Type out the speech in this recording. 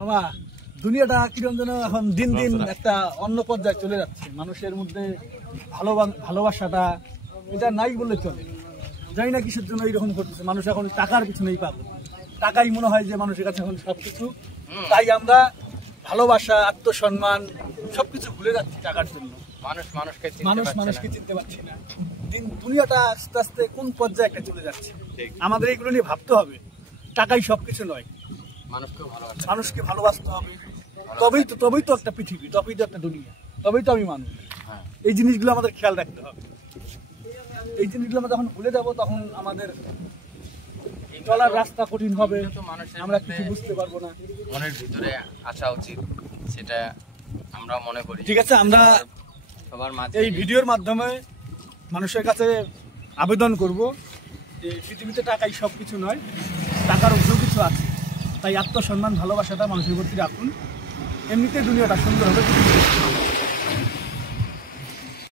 বাবা দুনিয়াটা কিরকম যেন এখন দিন দিন একটা অন্য পর্যায়ে চলে যাচ্ছে। মানুষের মধ্যে ভালোবাসাটা এটা নাই বললে চলে। জানি না কিসের জন্য এইরকম করতেছে। মানুষ এখন টাকার পিছনেই পাবে, টাকাই মনে হয় যে মানুষের কাছে এখন সবকিছু। তাই আমরা ভালোবাসা, আত্মসম্মান সবকিছু ভুলে যাচ্ছি টাকার জন্য। মানুষকে চিনতে পারছি না। দুনিয়াটা আস্তে আস্তে কোন পর্যায়ে একটা চলে যাচ্ছে। আমাদের এইগুলো নিয়ে ভাবতে হবে। টাকাই সবকিছু নয়, মানুষকে ভালোবাসতে হবে। তবেই তো একটা পৃথিবী, তবেই তো একটা দুনিয়া, তবেই তো আমি মানুষ। এই জিনিসগুলো আমাদের খেয়াল রাখতে হবে। এই জিনিসগুলো আমরা যখন ভুলে যাব তখন আমাদের চলার রাস্তা কঠিন হবে, আমরা কিছু বুঝতে পারবো না। মনের ভিতরে আসা উচিত, সেটা আমরা মনে করি। ঠিক আছে, আমরা সবার মাঝে এই ভিডিওর মাধ্যমে মানুষের কাছে আবেদন করব যে পৃথিবীতে টাকাই সবকিছু নয়, টাকার উপরেও কিছু আছে। তাই আত্মসম্মান, ভালোবাসাটা মানুষের প্রতি রাখুন। এমনিতে দুনিয়াটা সুন্দর হবে।